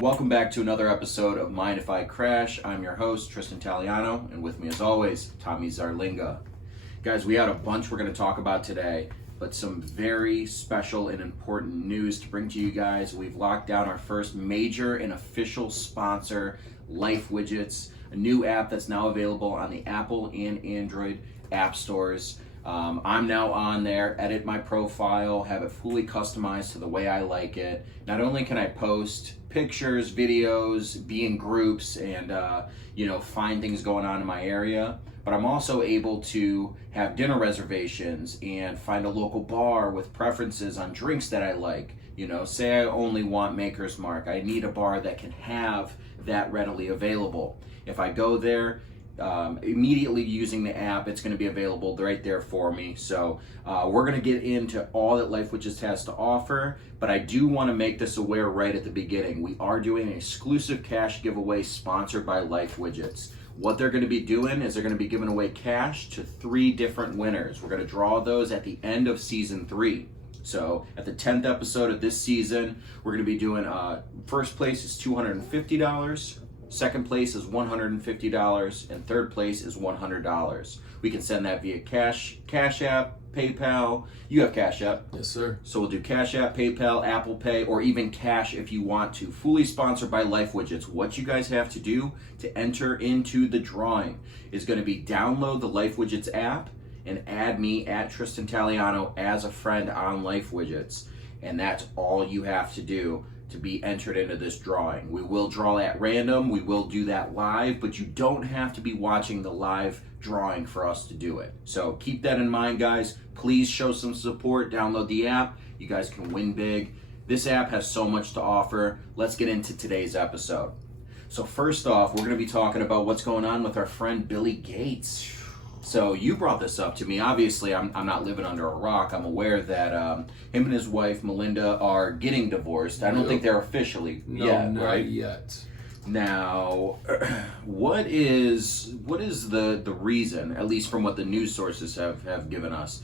Welcome back to another episode of Mind If I Crash. I'm your host, Tristan Taliano, and with me as always, Tommy Zarlinga. Guys, we had a bunch we're going to talk about today, but some very special and important news to bring to you guys. We've locked down our first major and official sponsor, Life Widgets, a new app that's now available on the Apple and Android app stores. I'm now on there, edit my profile, have it fully customized to the way I like it. Not only can I post pictures, videos, be in groups, and find things going on in my area, but I'm also able to have dinner reservations and find a local bar with preferences on drinks that I like. Say I only want Maker's Mark. I need a bar that can have that readily available. If I go there, immediately using the app, it's going to be available right there for me. So we're going to get into all that Life Widgets has to offer, but I do want to make this aware right at the beginning. We are doing an exclusive cash giveaway sponsored by Life Widgets. What they're going to be doing is they're going to be giving away cash to 3 different winners. We're going to draw those at the end of season 3. So at the 10th episode of this season, we're going to be doing first place is $250. Second place is $150, and third place is $100. We can send that via Cash App, PayPal. You have Cash App. Yes, sir. So we'll do Cash App, PayPal, Apple Pay, or even cash if you want to. Fully sponsored by Life Widgets. What you guys have to do to enter into the drawing is going to be download the Life Widgets app and add me at Tristan Taliano as a friend on Life Widgets. And that's all you have to do to be entered into this drawing. We will draw at random, we will do that live, but you don't have to be watching the live drawing for us to do it. So keep that in mind, guys. Please show some support, download the app. You guys can win big. This app has so much to offer. Let's get into today's episode. So first off, we're going to be talking about what's going on with our friend Billy Gates. So you brought this up to me. Obviously, I'm not living under a rock. I'm aware that him and his wife, Melinda, are getting divorced. I don't think they're officially yet, not right? yet. Now, what is the reason, at least from what the news sources have given us,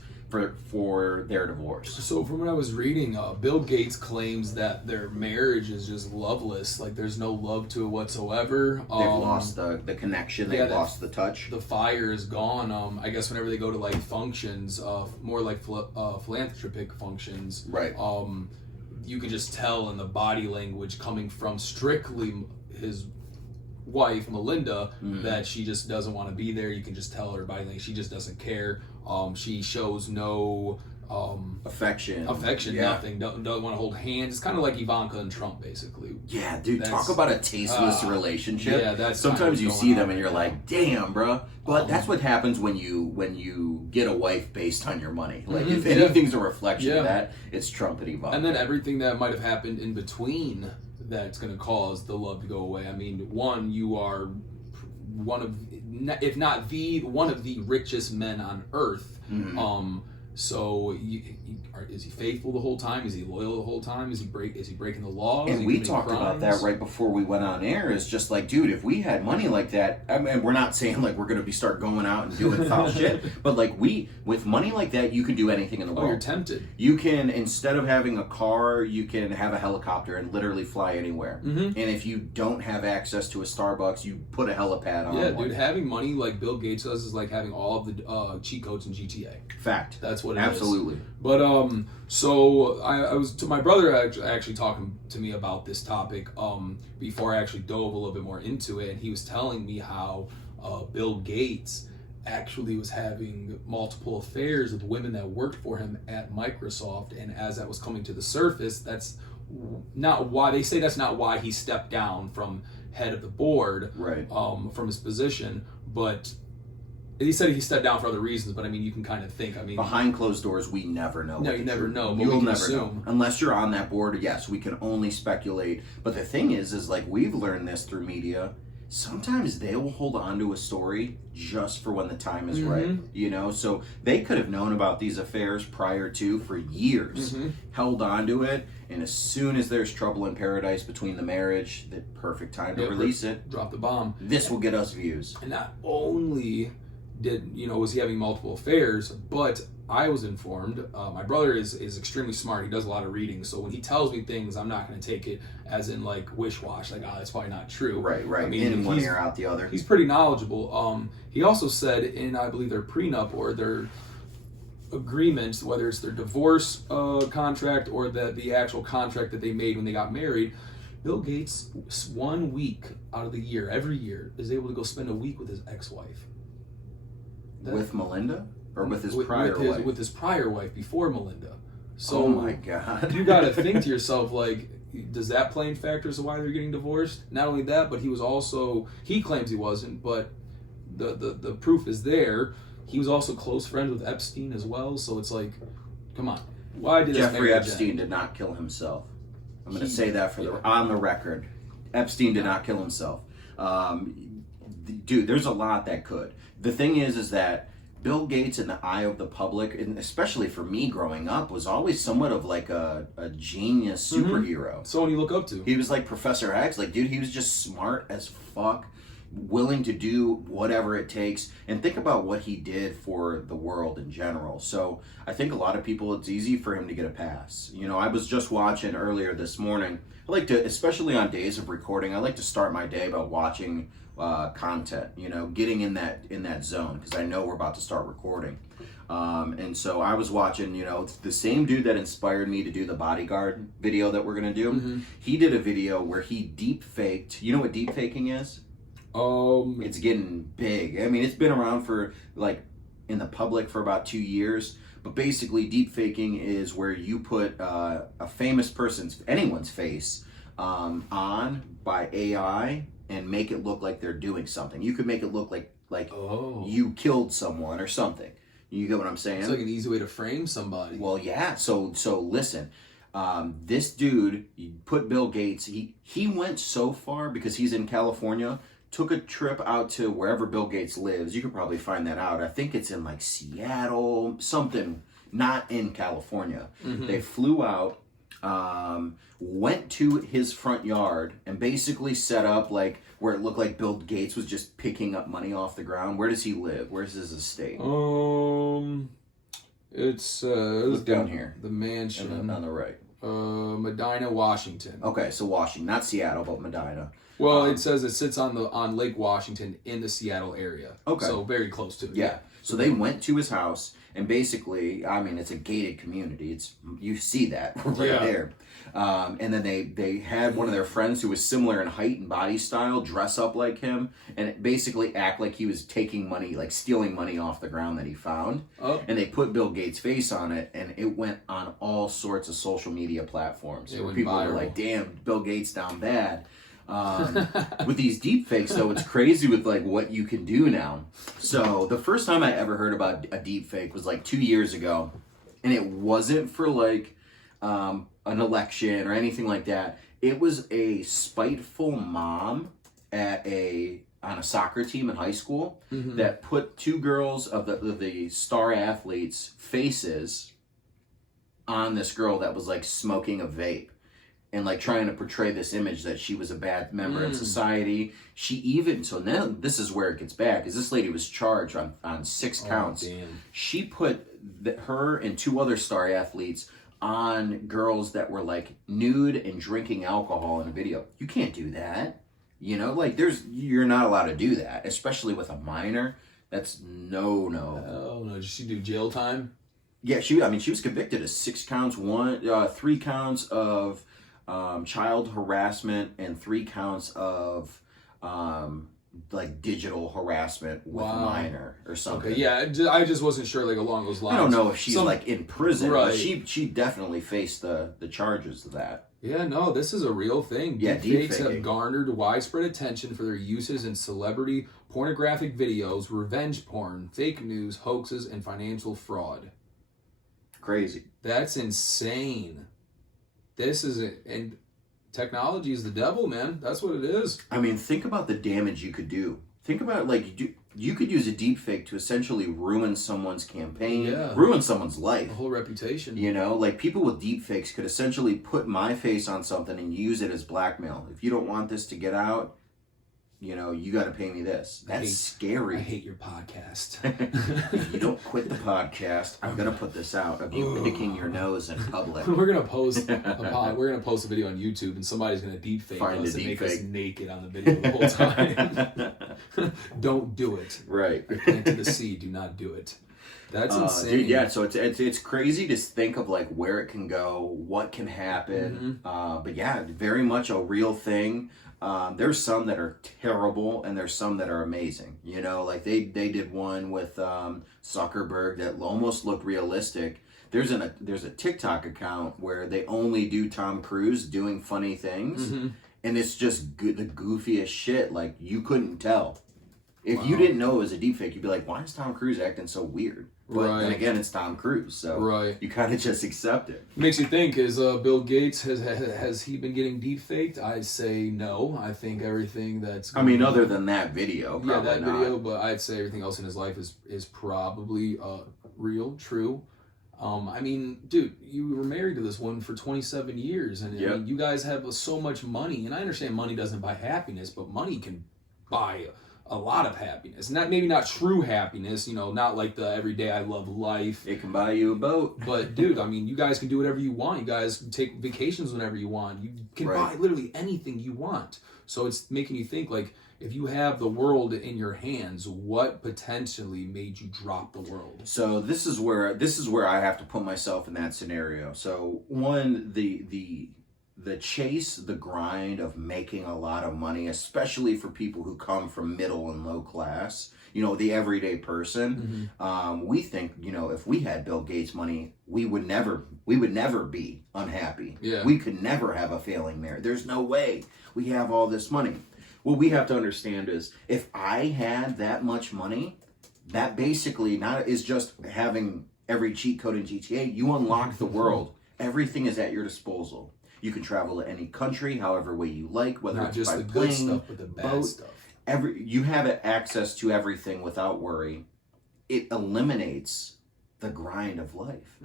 for their divorce? So from what I was reading, Bill Gates claims that their marriage is just loveless. Like there's no love to it whatsoever. They've lost the connection. They've lost the touch. The fire is gone. I guess whenever they go to like functions, more like philanthropic functions, right? You can just tell in the body language coming from strictly his wife Melinda that she just doesn't want to be there. You can just tell her body language. She just doesn't care. She shows no affection, nothing. Don't want to hold hands. It's kind of like Ivanka and Trump, basically. Yeah, dude. Talk about a tasteless relationship. Yeah, that's sometimes you see them and you're like, damn, bro. But that's what happens when you get a wife based on your money. Like if anything's a reflection of that, it's Trump and Ivanka. And then everything that might have happened in between that's going to cause the love to go away. I mean, one, you are one of, if not one of the richest men on earth. So is he faithful the whole time? Is he loyal the whole time? Is he breaking the law? And we talked about that right before we went on air. Is just like, dude, if we had money like that, I mean, we're not saying like we're going to start going out and doing foul shit, but like with money like that, you can do anything in the world. You're tempted. You can, instead of having a car, you can have a helicopter and literally fly anywhere. And if you don't have access to a Starbucks, you put a helipad on. Yeah, dude, having money like Bill Gates does is like having all of the cheat codes in GTA. Fact. That's what it Absolutely. is. But so I was to my brother actually talking to me about this topic before I actually dove a little bit more into it, and he was telling me how Bill Gates actually was having multiple affairs with women that worked for him at Microsoft, and as that was coming to the surface, that's not why he stepped down from head of the board, right? From his position, but he said he stepped down for other reasons, but I mean, you can kind of think. I mean, behind closed doors, we never know. No, you never know. But You'll never know unless you're on that board. Yes, we can only speculate. But the thing is like we've learned this through media. Sometimes they will hold on to a story just for when the time is right. So they could have known about these affairs prior to for years, held on to it, and as soon as there's trouble in paradise between the marriage, the perfect time to release it. Drop the bomb. This will get us views. And not only was he having multiple affairs, but I was informed, my brother is extremely smart. He does a lot of reading. So when he tells me things, I'm not going to take it as in like wish-wash, like, that's probably not true. Right. I mean, in one ear, out the other. He's pretty knowledgeable. He also said in, I believe, their prenup or their agreements, whether it's their divorce contract or the actual contract that they made when they got married, Bill Gates 1 week out of the year, every year, is able to go spend a week with his ex-wife. With Melinda? Or with his prior wife? With his prior wife, before Melinda. So oh my God. You got to think to yourself, like, does that play in factors of why they're getting divorced? Not only that, but he claims he wasn't, but the proof is there. He was also close friends with Epstein as well, so it's like, come on. Why did Jeffrey Epstein did not kill himself. I'm going to say that on the record. Epstein did not kill himself. Dude, there's a lot that could. The thing is that Bill Gates, in the eye of the public, and especially for me growing up, was always somewhat of like a genius superhero. Someone you look up to. He was like Professor X. Like, dude, he was just smart as fuck, willing to do whatever it takes, and think about what he did for the world in general. So I think a lot of people, it's easy for him to get a pass. You know, I was just watching earlier this morning. I like to, especially on days of recording, I like to start my day by watching content, you know, getting in that zone, because I know we're about to start recording. And so I was watching, you know, the same dude that inspired me to do the bodyguard video that we're going to do. He did a video where he deep faked. You know what deep faking is? It's getting big. I mean, it's been around for like in the public for about 2 years. But basically, deep faking is where you put a famous person's, anyone's face on by AI and make it look like they're doing something. You could make it look like you killed someone or something. You get what I'm saying? It's like an easy way to frame somebody. Well, yeah. So listen. This dude put Bill Gates. He went so far because he's in California. Took a trip out to wherever Bill Gates lives. You could probably find that out. I think it's in like Seattle, something, not in California. They flew out, went to his front yard, and basically set up like where it looked like Bill Gates was just picking up money off the ground. Where does he live? Where's his estate? It's look down here. The mansion on the right. Medina, Washington. Okay, so Washington, not Seattle, but Medina. Well, it says it sits on Lake Washington in the Seattle area. Okay. So very close to it. Yeah. So they went to his house, and basically, I mean, it's a gated community. You see that right there. And then they had one of their friends who was similar in height and body style dress up like him and basically act like he was taking money, like stealing money off the ground that he found. And they put Bill Gates' face on it, and it went on all sorts of social media platforms. Where people were like, damn, Bill Gates down bad. With these deep fakes, though, it's crazy with like what you can do now. So the first time I ever heard about a deep fake was like 2 years ago, and it wasn't for like an election or anything like that. It was a spiteful mom on a soccer team in high school that put two girls of the star athletes' faces on this girl that was like smoking a vape. And like trying to portray this image that she was a bad member in society. So now this is where it gets bad, because this lady was charged on 6 counts. Damn. She put her and 2 other star athletes on girls that were like nude and drinking alcohol in a video. You can't do that. You know, like you're not allowed to do that, especially with a minor. That's no. Oh no! Did she do jail time? Yeah, she was convicted of 6 counts, 3 counts of child harassment and 3 counts of like digital harassment with a minor or something. Okay, yeah, I just wasn't sure like along those lines. I don't know if she's like in prison, right. But she definitely faced the charges of that. Yeah, no, this is a real thing. Yeah, Deepfakes deepfaking have garnered widespread attention for their uses in celebrity pornographic videos, revenge porn, fake news, hoaxes, and financial fraud. Crazy. That's insane. This is it, and technology is the devil, man. That's what it is. I mean, think about the damage you could do. Think about like you could use a deep fake to essentially ruin someone's campaign, ruin someone's life, the whole reputation. You know, like people with deep fakes could essentially put my face on something and use it as blackmail. If you don't want this to get out, you got to pay me this. That's scary. I hate your podcast. If you don't quit the podcast, I'm gonna put this out of you picking your nose in public. We're gonna post a video on YouTube, and somebody's gonna deep fake us and make us naked on the video the whole time. Don't do it. Right. Planted the seed. Do not do it. That's insane. Dude, yeah, so it's crazy to think of like where it can go, what can happen. But yeah, very much a real thing. There's some that are terrible and there's some that are amazing. Like they did one with Zuckerberg that almost looked realistic. There's a TikTok account where they only do Tom Cruise doing funny things, and it's just the goofiest shit. Like you couldn't tell. If you didn't know it was a deepfake, you'd be like, why is Tom Cruise acting so weird? But then again, it's Tom Cruise, so you kind of just accept it. Makes you think, is Bill Gates, has he been getting deepfaked? I say no. I think everything that's... other than that video, probably that not. video, but I'd say everything else in his life is probably real, true. Dude, you were married to this woman for 27 years, and I mean, you guys have so much money, and I understand money doesn't buy happiness, but money can buy a lot of happiness. Maybe not true happiness, not like the everyday I love life. It can buy you a boat. But dude, you guys can do whatever you want. You guys can take vacations whenever you want. You can buy literally anything you want. So it's making you think, like, if you have the world in your hands, what potentially made you drop the world? So this is where I have to put myself in that scenario. So one, the chase, the grind of making a lot of money, especially for people who come from middle and low class, the everyday person. We think, if we had Bill Gates money, we would never be unhappy. Yeah. We could never have a failing marriage. There's no way we have all this money. What we have to understand is if I had that much money, that basically not is just having every cheat code in GTA. You unlock the world. Everything is at your disposal. You can travel to any country, however way you like, whether not it's just by the plane, good stuff, but the bad boat, stuff. You have access to everything without worry. It eliminates the grind of life.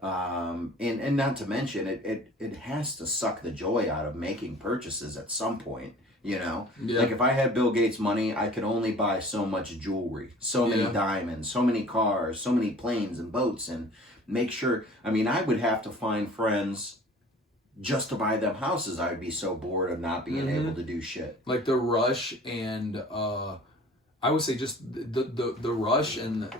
And not to mention, it has to suck the joy out of making purchases at some point. Like if I had Bill Gates money, I could only buy so much jewelry, so many diamonds, so many cars, so many planes and boats, and make sure. I would have to find friends just to buy them houses. I would be so bored of not being able to do shit. Like the rush, and I would say just the rush and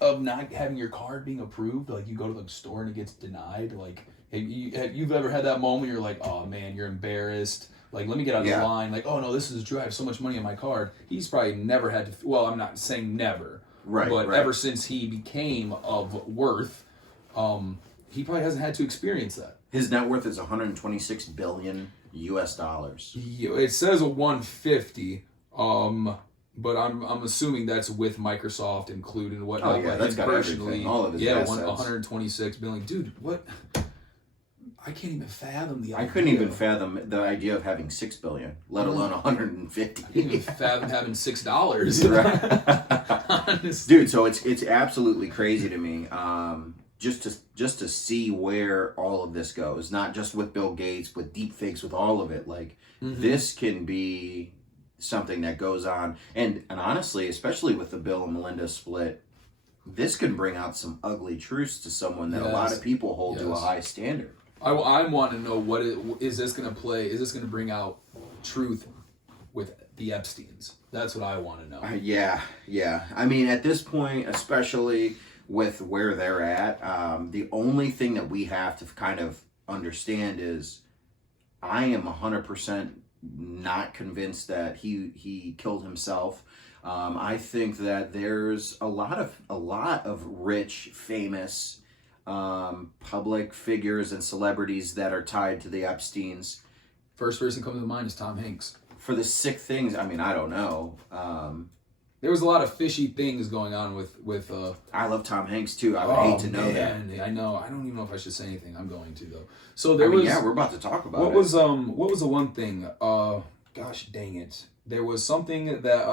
of not having your card being approved. Like you go to the store and it gets denied. Like have you've ever had that moment? You're like, oh man, you're embarrassed. Like, let me get out of the line. Like, oh no, this is true. I have so much money on my card. He's probably never had to. Well, I'm not saying never, but ever since he became of worth, he probably hasn't had to experience that. His net worth is $126 billion US. It says a 150, but I'm assuming that's with Microsoft included and whatnot. Oh yeah, that's got everything. All of his assets. 126 billion, dude. What? I can't even fathom the idea. I couldn't even fathom the idea of having $6 billion, let alone 150. I can't even fathom having $6. Honestly. Dude, so it's absolutely crazy to me. Just to see where all of this goes, not just with Bill Gates, with deepfakes, with all of it. Like this can be something that goes on, and honestly, especially with the Bill and Melinda split, this can bring out some ugly truths to someone that a lot of people hold to a high standard. I want to know is this going to play? Is this going to bring out truth with the Epsteins? That's what I want to know. Yeah. At this point, especially with where they're at, the only thing that we have to kind of understand is I am 100% not convinced that he killed himself. I think that there's a lot of rich, famous public figures and celebrities that are tied to the Epsteins. First person comes to mind is Tom Hanks. For the sick things, I don't know. There was a lot of fishy things going on with I love Tom Hanks too. I would hate to know that. I know. I don't even know if I should say anything. I'm going to though. So there was. Yeah, we're about to talk about what was the one thing? Gosh dang it! There was something that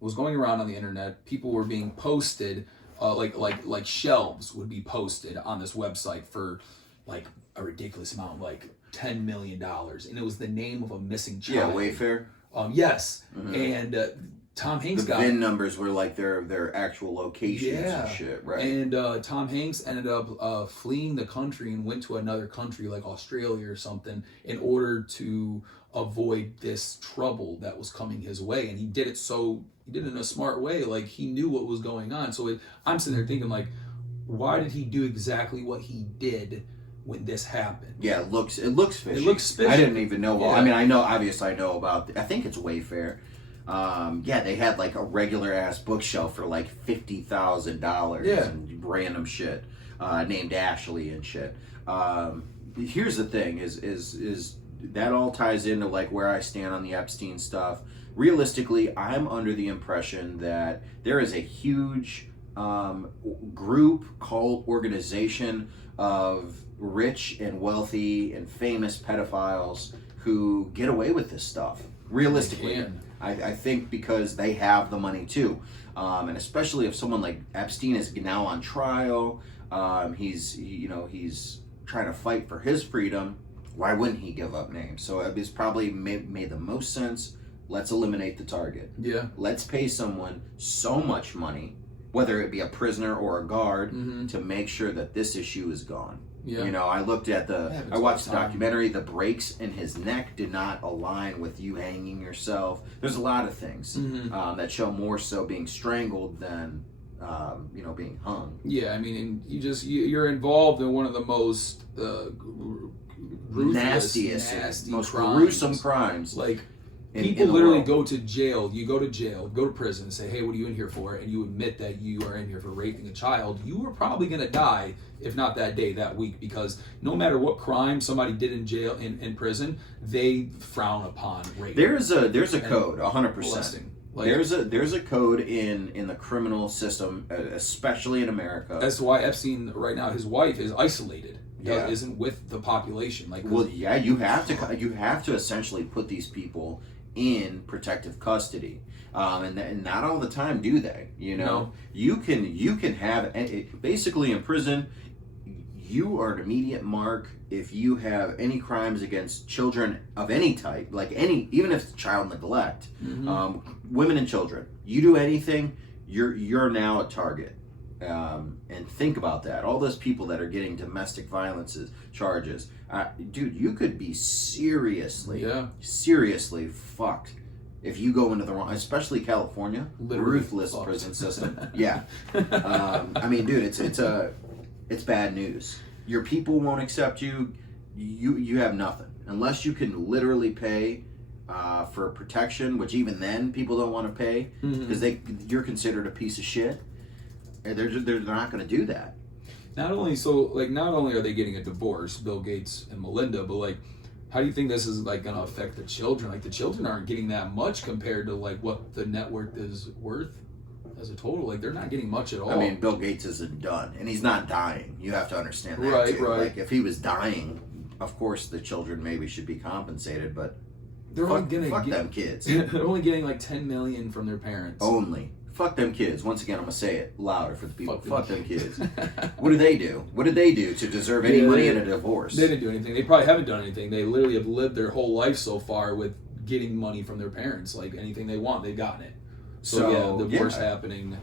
was going around on the internet. People were being posted. Like shelves would be posted on this website for like a ridiculous amount, like $10 million, and it was the name of a missing child. Yeah, Wayfair. Yes, Mhm. and Tom Hanks The got VIN numbers were like their actual locations Yeah. and shit, right? And Tom Hanks ended up fleeing the country and went to another country like Australia or something in order to avoid this trouble that was coming his way. And he did it in a smart way. Like he knew what was going on. So I'm sitting there thinking like, why did he do exactly what he did when this happened? Yeah, it looks fishy. It looks fishy. I didn't even know. Well, Yeah. I mean, obviously I know about. I think it's Wayfair. Yeah, they had like a regular ass bookshelf for like $50,000 Yeah. and random shit named Ashley and shit. Here's the thing: is that all ties into like where I stand on the Epstein stuff. Realistically, I'm under the impression that there is a huge group, cult, organization of rich and wealthy and famous pedophiles who get away with this stuff. Realistically, They can. I think because they have the money too, and especially if someone like Epstein is now on trial, he's trying to fight for his freedom. Why wouldn't he give up names? So it's probably made the most sense. Let's eliminate the target. Yeah. Let's pay someone so much money, whether it be a prisoner or a guard, Mhm. to make sure that this issue is gone. Yeah. You know, I looked at happens I watched the all the time. documentary. The breaks in his neck did not align with you hanging yourself. There's a lot of things Mhm. that show more so being strangled than being hung. Yeah, I mean, and you're involved in one of the most ruthless, Nastiest, most crimes. gruesome crimes. Like in people the literally world. go to jail. You go to jail, go to prison, and say, "Hey, what are you in here for?" And you admit that you are in here for raping a child. You are probably going to die, if not that day, that week, because no matter what crime somebody did in jail, in prison, they frown upon rape. There's a And code, 100%. molesting. Like, There's a code in the criminal system, especially in America. that's why Epstein right now, his wife is isolated. Yeah. Isn't with the population. Like, Well, yeah, you have to essentially put these people in protective custody, and not all the time do they. You know, No. you can have basically in prison. You are an immediate mark if you have any crimes against children of any type, like even if it's child neglect, Mhm. women and children. You do anything, you're now a target. And think about that. All those people that are getting domestic violence charges, dude, you could be seriously fucked if you go into the wrong, especially California, Literally ruthless fucked. prison system. Yeah, I mean, dude, it's bad news. Your people won't accept you. You have nothing unless you can literally pay for protection, which even then people don't want to pay Mhm. because you're considered a piece of shit. And they're not going to do that. Not only are they getting a divorce, Bill Gates and Melinda, but like, how do you think this is like going to affect the children? Like, the children aren't getting that much compared to like what the net worth is worth as a total. Like, they're not getting much at all. I mean, Bill Gates isn't done, and he's not dying. You have to understand that, Right, too. right. Like, if he was dying, of course the children maybe should be compensated, but they're fuck, only gonna fuck get, them kids. They're only getting like 10 million from their parents. Only. Fuck them kids. Once again, I'm going to say it louder for the people. Fuck Fuck them them kids. What do they do? What did they do to deserve any Yeah, money they- in a divorce? They didn't do anything. They probably haven't done anything. They literally have lived their whole life so far with getting money from their parents. Like, anything they want, they've gotten it. So yeah, divorce happening.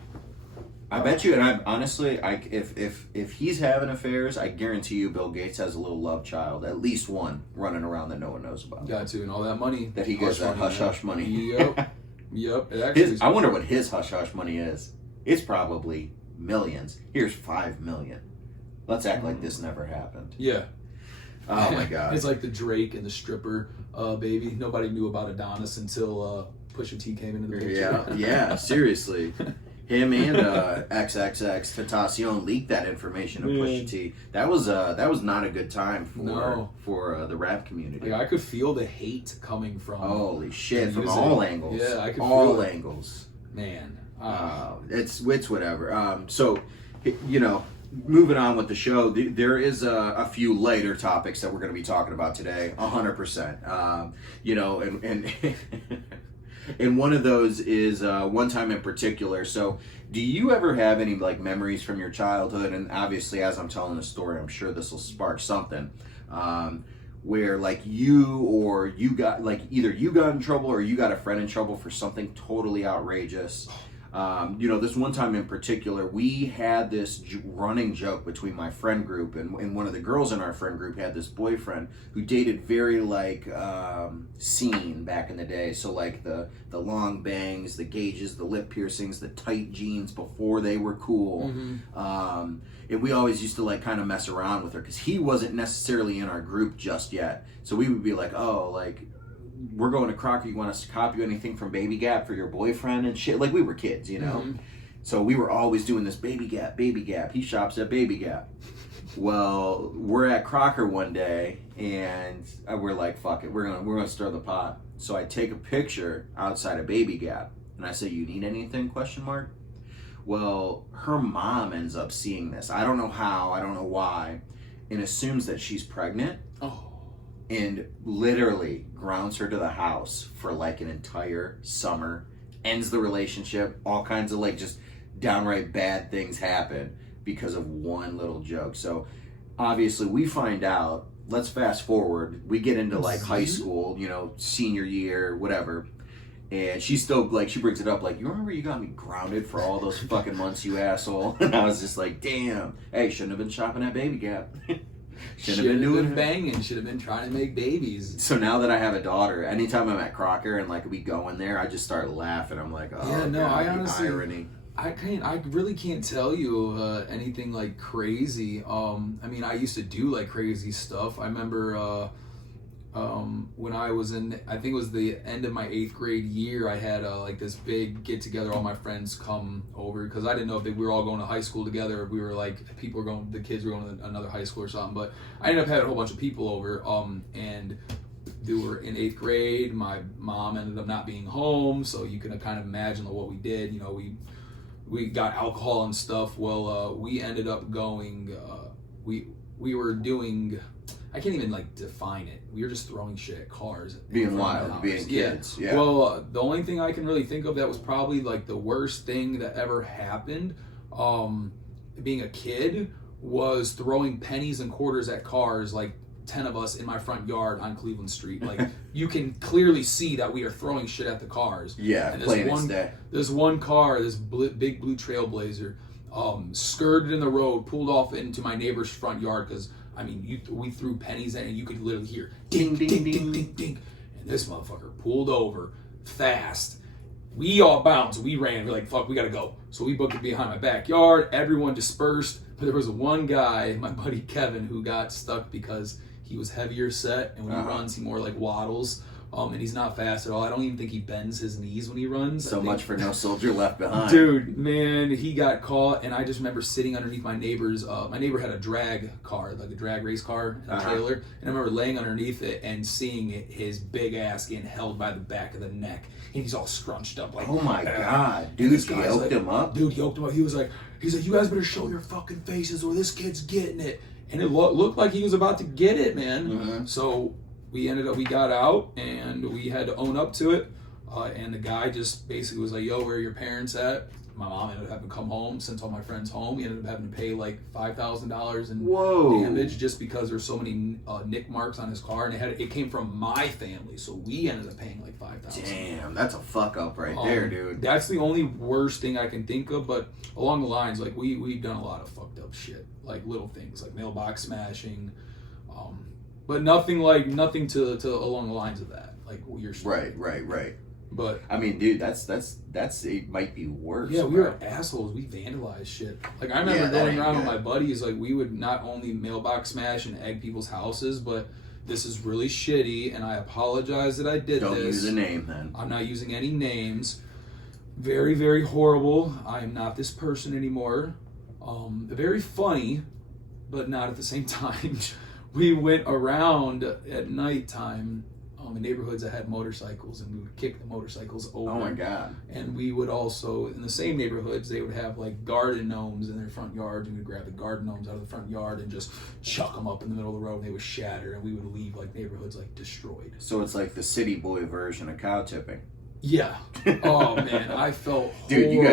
I bet you, and I honestly, if he's having affairs, I guarantee you, Bill Gates has a little love child, at least one, running around that no one knows about. Got to, and all that money That he gets that hush hush money. Yep. It actually I wonder what his hush hush money is. It's probably millions. Here's $5 million. Let's act like this never happened. Yeah. Oh my god. It's like the Drake and the stripper baby. Nobody knew about Adonis until Pusha T came into the picture. Yeah, seriously. Him and XXX Tentacion leaked that information to Pusha T. That was not a good time for the rap community. Like, I could feel the hate coming from. Holy shit! the From music. all angles. Yeah, I could all feel it. angles. Man. It's whatever. So, moving on with the show, there is a few lighter topics that we're going to be talking about today. 100%. And and one of those is one time in particular. So, do you ever have any like memories from your childhood? And obviously, as I'm telling the story, I'm sure this will spark something. where like you got like either you got in trouble or you got a friend in trouble for something totally outrageous. This one time in particular, we had this running joke between my friend group, and one of the girls in our friend group had this boyfriend who dated very like scene back in the day. So like the long bangs, the gauges, the lip piercings, the tight jeans before they were cool. And we always used to like kind of mess around with her because he wasn't necessarily in our group just yet. So we would be like, oh, like, we're going to Crocker, you want us to copy you anything from Baby Gap for your boyfriend and shit? Like, we were kids, you know? So we were always doing this Baby Gap. He shops at Baby Gap. Well, we're at Crocker one day, and we're like, fuck it, we're gonna stir the pot. So I take a picture outside of Baby Gap, and I say, you need anything, ? Well, her mom ends up seeing this. I don't know how, I don't know why, and assumes that she's pregnant. Oh. And literally grounds her to the house for like an entire summer, ends the relationship, all kinds of like just downright bad things happen because of one little joke. So obviously we find out, let's fast forward, we get into like high school, senior year, whatever. And she's still like, she brings it up like, you remember you got me grounded for all those fucking months, you asshole? And I was just like, damn, hey, shouldn't have been shopping at Baby Gap. Should have been doing banging. Should have been trying to make babies. So now that I have a daughter, anytime I'm at Crocker and like we go in there, I just start laughing. I'm like, oh yeah, no, God, I honestly, irony. I really can't tell you anything like crazy. I mean, I used to do like crazy stuff. I remember when I was in, I think it was the end of my 8th grade year, I had like this big get together, all my friends come over, because I didn't know if we were all going to high school together, if we were like, the kids were going to another high school or something, but I ended up having a whole bunch of people over, and they were in 8th grade. My mom ended up not being home, so you can kind of imagine what we did. We got alcohol and stuff. Well, we ended up going, we were doing, I can't even like define it. We were just throwing shit at cars. Being wild, being kids. Yeah. Well, the only thing I can really think of that was probably like the worst thing that ever happened, being a kid, was throwing pennies and quarters at cars, like 10 of us in my front yard on Cleveland Street. Like, you can clearly see that we are throwing shit at the cars. Yeah, and plain as day. This one car, this big blue Trailblazer, skirted in the road, pulled off into my neighbor's front yard, because I mean, we threw pennies at it, and you could literally hear ding, ding, ding, ding, ding, ding. And this motherfucker pulled over fast. We all bounced. We ran. We're like, fuck, we gotta go. So we booked it behind my backyard. Everyone dispersed. But there was one guy, my buddy Kevin, who got stuck because he was heavier set, and when he runs, he more like waddles. And he's not fast at all. I don't even think he bends his knees when he runs. So much for No Soldier Left Behind. Dude, man, he got caught, and I just remember sitting underneath my neighbor's. My neighbor had a drag car, like a drag race car, in a trailer, and I remember laying underneath it and seeing his big ass getting held by the back of the neck, and he's all scrunched up like. Oh my god, dude! He yoked him up. Dude, yoked him up. He's like, you guys better show your fucking faces, or this kid's getting it. And it looked like he was about to get it, man. Mm-hmm. So we got out, and we had to own up to it. And the guy just basically was like, yo, where are your parents at? My mom ended up having to come home, sent all my friends home. He ended up having to pay like $5,000 in damage just because there's so many nick marks on his car, and it came from my family, so we ended up paying like $5,000. Damn, that's a fuck up right there, dude. That's the only worst thing I can think of, but along the lines, like we've done a lot of fucked up shit, like little things like mailbox smashing, but nothing to along the lines of that, like what you're saying. Right. But I mean, dude, that's it might be worse. Yeah, we were assholes. We vandalized shit. Like, I remember going around with my buddies, like, we would not only mailbox smash and egg people's houses, but this is really shitty, and I apologize that I did this. Don't use a name, then. I'm not using any names. Very, very horrible. I am not this person anymore. Very funny, but not at the same time. We went around at nighttime in neighborhoods that had motorcycles, and we would kick the motorcycles over. Oh my god. And we would also, in the same neighborhoods, they would have like garden gnomes in their front yards, and we'd grab the garden gnomes out of the front yard and just chuck them up in the middle of the road, and they would shatter, and we would leave like neighborhoods like destroyed. So it's like the city boy version of cow tipping. Yeah. Oh man, I felt horrible. Dude, you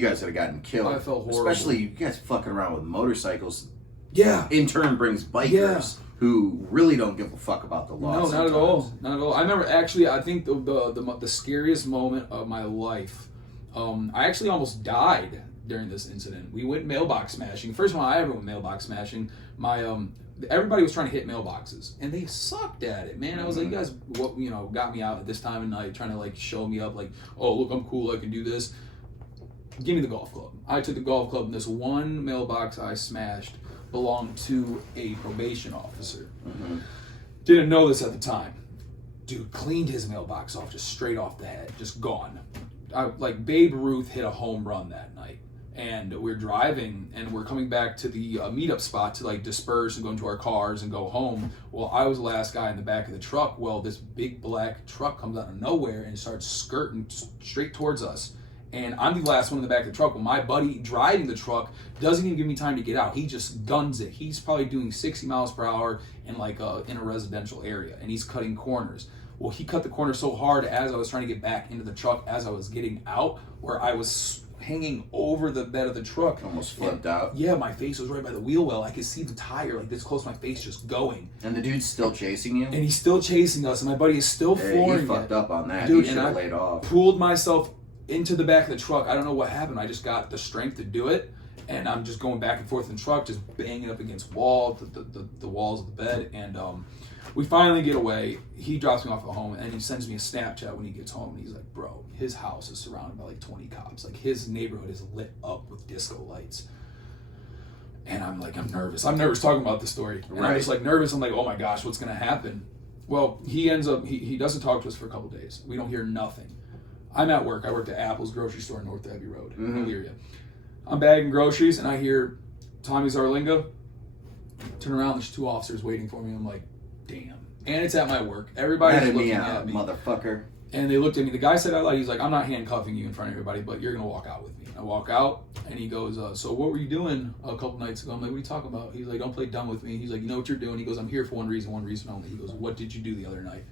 guys would have gotten killed. I felt horrible. Especially you guys fucking around with motorcycles. Yeah. In turn brings bikers. Yeah. who really don't give a fuck about the law. No, not sometimes. at all. Not at all. I remember actually. I think the scariest moment of my life. I actually almost died during this incident. We went mailbox smashing. First time I ever went mailbox smashing. Everybody was trying to hit mailboxes, and they sucked at it, man. I was like, you guys, got me out at this time of night, trying to like show me up, like, oh look, I'm cool, I can do this. Give me the golf club. I took the golf club, and this one mailbox I smashed belonged to a probation officer. Mm-hmm. Didn't know this at the time. Dude cleaned his mailbox off just straight off the head, just gone. Like Babe Ruth hit a home run that night. And we're driving and we're coming back to the meetup spot to like disperse and go into our cars and go home. Well, I was the last guy in the back of the truck. Well, this big black truck comes out of nowhere and starts skirting straight towards us. And I'm the last one in the back of the truck. Well, my buddy driving the truck doesn't even give me time to get out. He just guns it. He's probably doing 60 miles per hour in in a residential area, and he's cutting corners. Well, he cut the corner so hard as I was trying to get back into the truck, as I was getting out, where I was hanging over the bed of the truck. Almost flipped out. Yeah, my face was right by the wheel well. I could see the tire like this close to my face just going. And the dude's still chasing you? And he's still chasing us, and my buddy is still flooring He fucked up on that. Dude, he should have laid off. Pulled myself into the back of the truck. I don't know what happened. I just got the strength to do it, and I'm just going back and forth in the truck, just banging up against the walls of the bed, and we finally get away. He drops me off at home, and he sends me a Snapchat when he gets home, and he's like, bro, his house is surrounded by like 20 cops. Like, his neighborhood is lit up with disco lights. And I'm like, I'm nervous. I'm nervous talking about this story. And Right. I'm just like nervous. I'm like, oh my gosh, what's going to happen? Well, he ends up, he doesn't talk to us for a couple days. We don't hear nothing. I'm at work. I worked at Apple's grocery store in North Abbey Road, in Elyria. I'm bagging groceries, and I hear Tommy Zarlinga. Turn around, there's two officers waiting for me. I'm like, damn. And it's at my work. Everybody's Ratted looking me at out, me. motherfucker. And they looked at me. The guy said out loud, he's like, I'm not handcuffing you in front of everybody, but you're going to walk out with me. I walk out, and he goes, so what were you doing a couple nights ago? I'm like, what are you talking about? He's like, don't play dumb with me. He's like, you know what you're doing? He goes, I'm here for one reason only. He goes, what did you do the other night?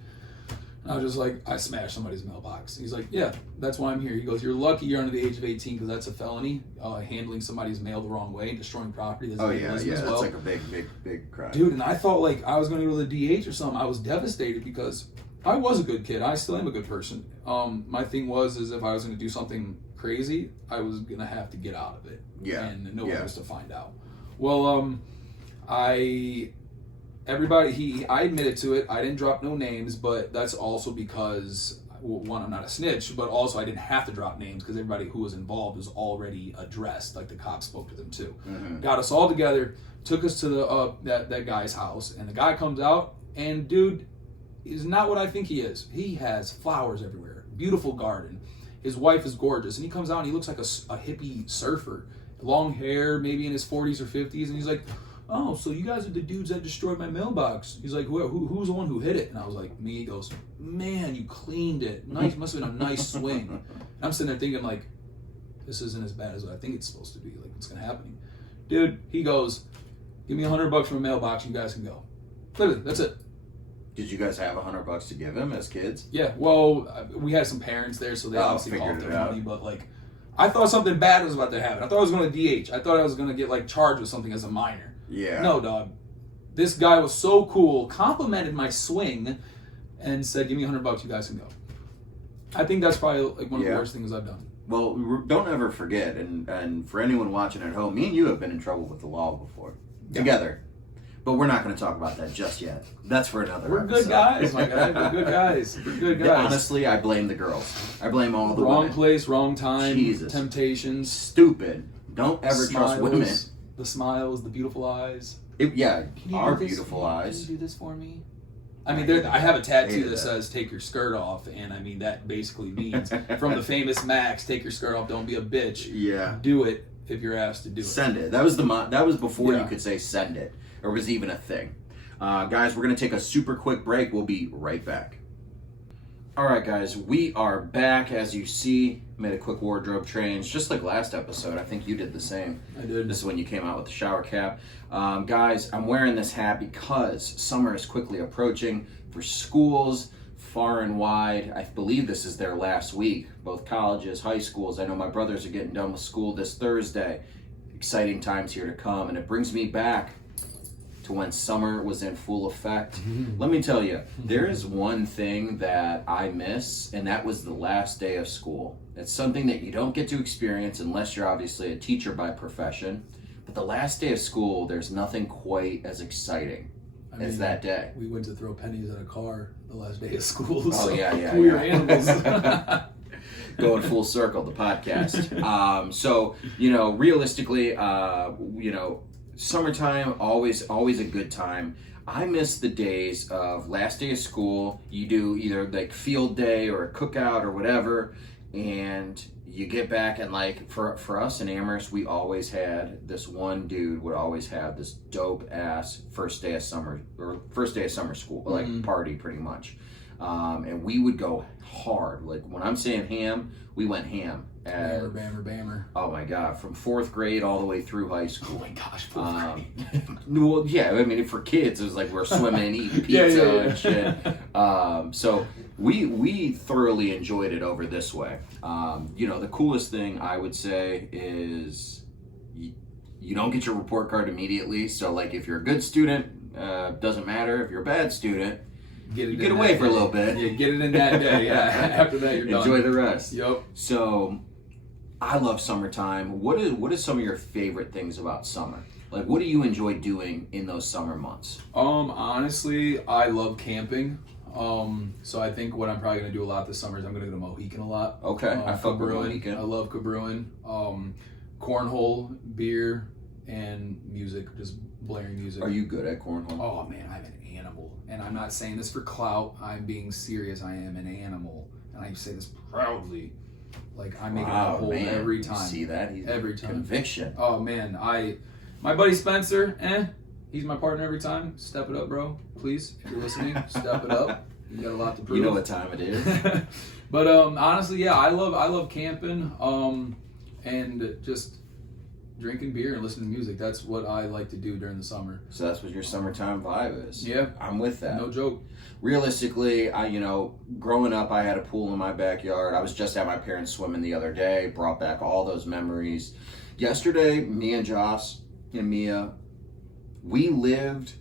And I was just like, I smashed somebody's mailbox. He's like, yeah, that's why I'm here. He goes, you're lucky you're under the age of 18 because that's a felony, handling somebody's mail the wrong way and destroying property. That's That's like a big crime. Dude, and I thought like I was going to go to the DH or something. I was devastated because I was a good kid. I still am a good person. My thing was if I was going to do something crazy, I was going to have to get out of it. Yeah. And no one was to find out. Well, I admitted to it. I didn't drop no names, but that's also because, one, I'm not a snitch, but also I didn't have to drop names because everybody who was involved was already addressed. Like the cops spoke to them too. Mm-hmm. Got us all together, took us to the that guy's house, and the guy comes out, and dude is not what I think he is. He has flowers everywhere, beautiful garden. His wife is gorgeous, and he comes out and he looks like a hippie surfer, long hair, maybe in his 40s or 50s, and he's like, oh, so you guys are the dudes that destroyed my mailbox. He's like, who's the one who hit it? And I was like, me. He goes, man, you cleaned it. Nice, must have been a nice swing. And I'm sitting there thinking like, this isn't as bad as I think it's supposed to be. Like, what's gonna happen? Dude, he goes, give me $100 from a mailbox, you guys can go. Literally, that's it. Did you guys have $100 to give him as kids? Yeah, well, we had some parents there, so they obviously called figured their it out. money, but like, I thought something bad was about to happen. I thought I was going to DH. I thought I was going to get like charged with something as a minor. Yeah. No, dog. This guy was so cool, complimented my swing, and said, give me $100, you guys can go. I think that's probably like one of the worst things I've done. Well, don't ever forget, and for anyone watching at home, me and you have been in trouble with the law before. Yeah. Together. But we're not going to talk about that just yet. That's for another We're episode. good guys, my guy. We're good guys. We're good guys. Honestly, I blame the girls. I blame all the Wrong women. place, wrong time, Jesus. temptations. Stupid. Don't ever trust women. The smiles, the beautiful eyes. Our beautiful eyes. Can you do this for me? I mean, I have a tattoo that says "Take your skirt off," and I mean that basically means from the famous Max, "Take your skirt off, don't be a bitch." Yeah. Do it if you're asked to do it. Send it. That was before you could say send it, or was even a thing. Guys, we're gonna take a super quick break. We'll be right back. All right, guys, we are back. As you see, made a quick wardrobe change, just like last episode. I think you did the same. I did. This is when you came out with the shower cap. Guys, I'm wearing this hat because summer is quickly approaching for schools far and wide. I believe this is their last week, both colleges, high schools. I know my brothers are getting done with school this Thursday. Exciting times here to come, and it brings me back to when summer was in full effect. Let me tell you, there is one thing that I miss, and that was the last day of school. It's something that you don't get to experience unless you're obviously a teacher by profession. But the last day of school, there's nothing quite as exciting as that day. We went to throw pennies at a car the last day of school. Oh, so yeah. we were animals. Going full circle, the podcast. So, realistically, summertime, always a good time. I miss the days of last day of school. You do either like field day or a cookout or whatever, and you get back and like for us in Amherst, we always had this one dude would always have this dope ass first day of summer school, like party pretty much. And we would go hard. Like when I'm saying ham, we went ham. Bammer. Oh my God, from 4th grade all the way through high school. Oh my gosh, 4th grade. Well, yeah, I mean, for kids, it was like we're swimming, eating pizza and shit. So we thoroughly enjoyed it over this way. The coolest thing I would say is you don't get your report card immediately. So like if you're a good student, doesn't matter. If you're a bad student, get away for a little bit. Yeah, get it in that day. Yeah, after that you're done. Enjoy the rest. Yep. So, I love summertime. What is some of your favorite things about summer? Like, what do you enjoy doing in those summer months? Honestly, I love camping. So I think what I'm probably gonna do a lot this summer is I'm gonna go to Mohican a lot. Okay, I fuck with Mohican. I love Cabruin. Cornhole, beer, and music. Just blaring music. Are you good at cornhole? Oh man, I'm an animal, and I'm not saying this for clout. I'm being serious. I am an animal, and I say this proudly. Like I make it a hole every time. You see that? He's every time. Conviction. Oh man, my buddy Spencer, he's my partner every time. Step it up, bro. Please, if you're listening, step it up. You got a lot to prove. You know what time it is. But honestly, yeah, I love camping. And just drinking beer and listening to music. That's what I like to do during the summer. So that's what your summertime vibe is. Yeah. I'm with that. No joke. Realistically, growing up, I had a pool in my backyard. I was just at my parents' swimming the other day, brought back all those memories. Yesterday, me and Joss and Mia, we lived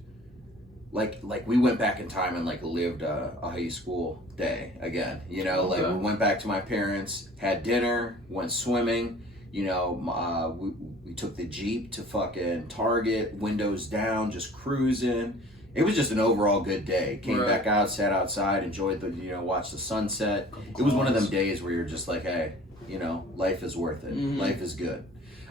like we went back in time and like lived a high school day again. Like we went back to my parents, had dinner, went swimming. We took the Jeep to fucking Target, windows down, just cruising. It was just an overall good day. Came back out, sat outside, enjoyed watched the sunset. It was one of them days where you're just like, hey, life is worth it. Mm-hmm. Life is good.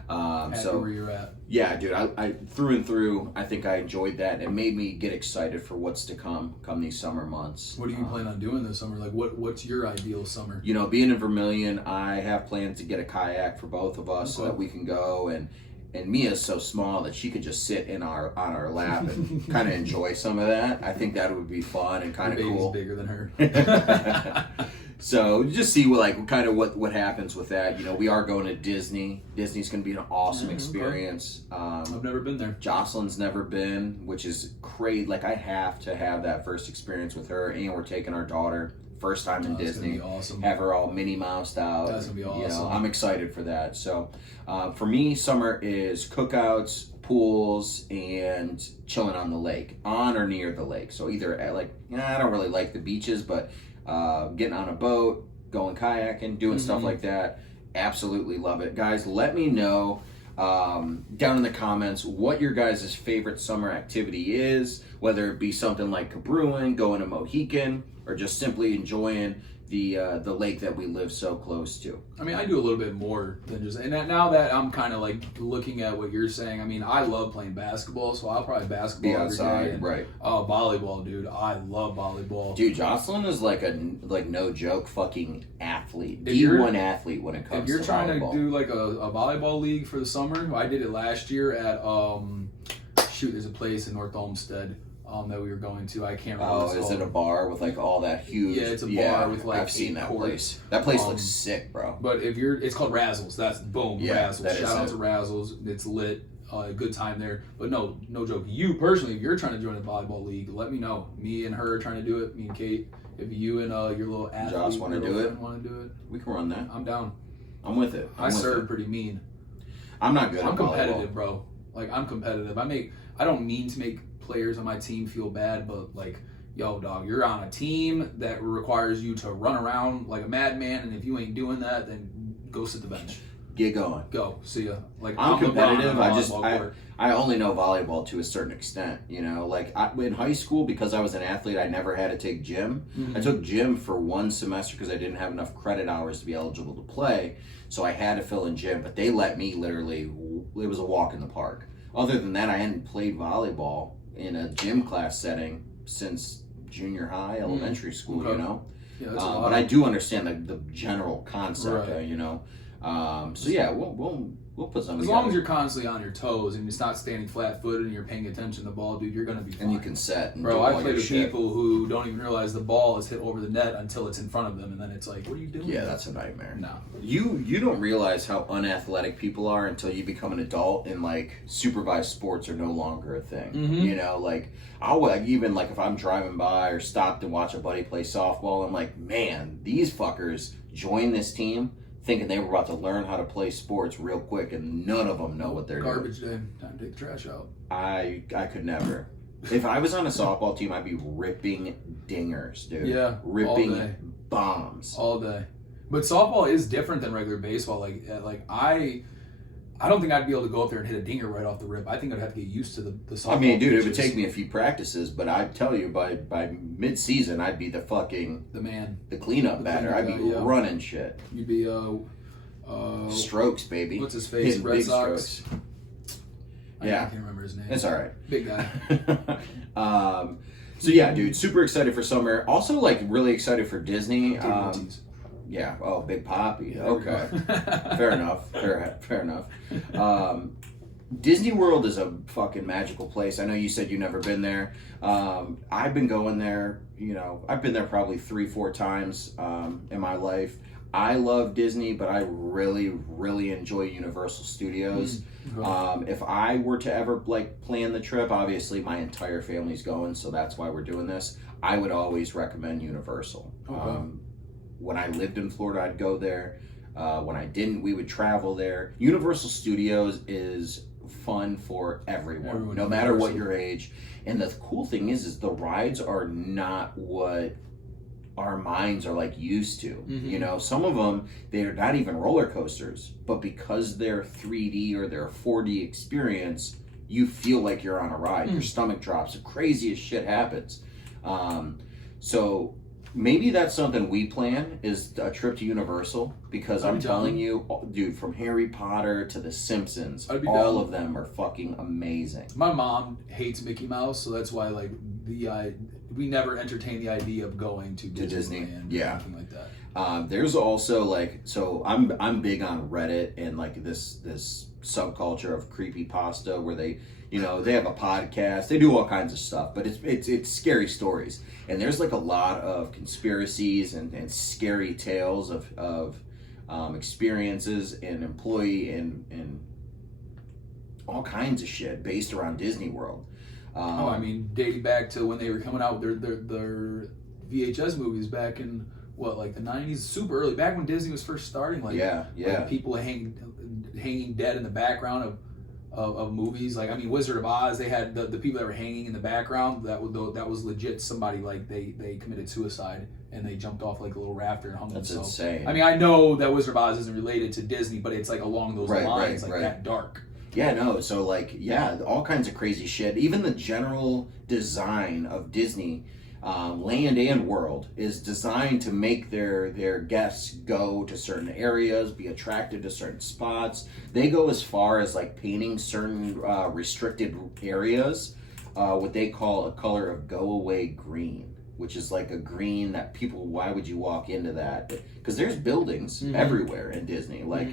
Happy where you're at. Yeah, dude, I through and through, I think I enjoyed that. And it made me get excited for what's to come these summer months. What do you plan on doing this summer? Like, what's your ideal summer? Being in Vermilion, I have plans to get a kayak for both of us so that we can go. And Mia's so small that she could just sit on our lap and kind of enjoy some of that. I think that would be fun and kind of cool. Bigger than her. So just see what happens with that. We are going to Disney. Disney's going to be an awesome experience. I've never been there. Jocelyn's never been, which is crazy. Like I have to have that first experience with her, and we're taking our daughter first time in Disney. That's gonna be awesome. Have her all Minnie Moused out. That's gonna be awesome. I'm excited for that. So for me, summer is cookouts, pools, and chilling on the lake, on or near the lake. So either I don't really like the beaches, but getting on a boat, going kayaking, doing stuff like that. Absolutely love it. Guys, let me know down in the comments what your guys' favorite summer activity is, whether it be something like Cabruin, going to Mohican, or just simply enjoying the lake that we live so close to. I mean, I do a little bit more than just, and now that I'm kind of like looking at what you're saying, I mean, I love playing basketball, so I'll probably basketball be outside, every day. Right? Volleyball, dude, I love volleyball. Dude, Jocelyn is like no joke fucking athlete, D1 athlete when it comes to volleyball. If you're trying to do like a volleyball league for the summer, I did it last year at there's a place in North Olmsted. That we were going to. I can't remember. Oh, is it a bar with like all that huge? Yeah, it's a bar with like I've seen that courts. place. That place looks sick, bro. But it's called Razzles. That's boom, Razzles. Shout out to Razzles. It's lit. Good time there. But no joke. You personally, if you're trying to join a volleyball league, let me know. Me and her are trying to do it. Me and Kate. If you and your little athlete Josh want to do it, we can run that. I'm down. I'm with it. I serve pretty mean. I'm not good. I'm competitive, bro. Like I'm competitive. I don't mean to make players on my team feel bad, but like, yo, dog, you're on a team that requires you to run around like a madman, and if you ain't doing that, then go sit the bench. Get going. Go. See ya. Like, I'm competitive. LeBron, I only know volleyball to a certain extent. You know, like in high school, because I was an athlete, I never had to take gym. Mhm. I took gym for one semester because I didn't have enough credit hours to be eligible to play. So I had to fill in gym, but they let me literally. It was a walk in the park. Other than that, I hadn't played volleyball in a gym class setting since junior high, elementary school. Okay. You know. Yeah, that's a lot. But I do understand the general concept, Right. you know. So yeah, we'll put something As together. long as you're constantly on your toes and it's not standing flat-footed and you're paying attention to the ball, dude, you're gonna be fine. and you can set. And Bro, do I all play your with shit. people who don't even realize the ball is hit over the net until it's in front of them, and then it's like, what are you doing? Yeah, that's a nightmare. No. You don't realize how unathletic people are until you become an adult and like supervised sports are no longer a thing. Mhm. You know, like I'll even like if I'm driving by or stopped to watch a buddy play softball, I'm like, man, these fuckers joined this team thinking they were about to learn how to play sports real quick, and none of them know what they're doing. Garbage day. Time to take the trash out. I could never. If I was on a softball team, I'd be ripping dingers, dude. Yeah, all ripping day. bombs. All day. But softball is different than regular baseball. Like I don't think I'd be able to go up there and hit a dinger right off the rip. I think I'd have to get used to the softball I mean, dude, it would pitches. take me a few practices, but I tell you, by mid-season, I'd be the the cleanup The batter. I'd be cleanup guy, yeah. running shit. You'd be Strokes, baby. what's his face? Hitting Red big Sox. strokes. I Yeah. can't remember his name. It's all right. Big guy. So yeah, dude, super excited for summer. Also, like, really excited for Disney. Yeah. Oh, Big Poppy. Yeah, Okay. there we go. Fair enough. Fair enough. Disney World is a fucking magical place. I know you said you've never been there. I've been going there. You know, I've been there probably 3-4 times in my life. I love Disney, but I really, really enjoy Universal Studios. Okay. If I were to ever like plan the trip, obviously my entire family's going, so that's why we're doing this. I would always recommend Universal. Okay. When I lived in Florida, I'd go there. When I didn't, we would travel there. Universal Studios is fun for everyone no matter what your age. And the cool thing is the rides are not what our minds are like used to. Mhm. You know, some of them, they're not even roller coasters, but because they're 3D or they're a 4D experience, you feel like you're on a ride. Your stomach drops. The craziest shit happens. So maybe that's something we plan, is a trip to Universal, because I'm telling you, dude, from Harry Potter to The Simpsons, I'd be all down. of them are fucking amazing. My mom hates Mickey Mouse, so that's why like we never entertained the idea of going to Disney, Disneyland yeah. or anything like that. There's also like, so I'm big on Reddit and like this subculture of creepypasta where they, you know, they have a podcast, they do all kinds of stuff, but it's scary stories, and there's like a lot of conspiracies and scary tales of experiences and employee and all kinds of shit based around Disney World. I mean, dating back to when they were coming out with their VHS movies back in what, like the 90s, super early, back when Disney was first starting. Like, yeah. like people hanging dead in the background of movies. Like, I mean, Wizard of Oz, they had the people that were hanging in the background. That was legit somebody, like they committed suicide and they jumped off like a little rafter and hung That's themselves. insane. I mean, I know that Wizard of Oz isn't related to Disney, but it's like along those lines, like right. that dark. Yeah, no, so like, yeah, all kinds of crazy shit. Even the general design of Disney, land and world, is designed to make their guests go to certain areas, be attracted to certain spots. They go as far as like painting certain restricted areas, what they call a color of go away green, which is like a green that people, why would you walk into that? Because there's buildings everywhere in Disney, like.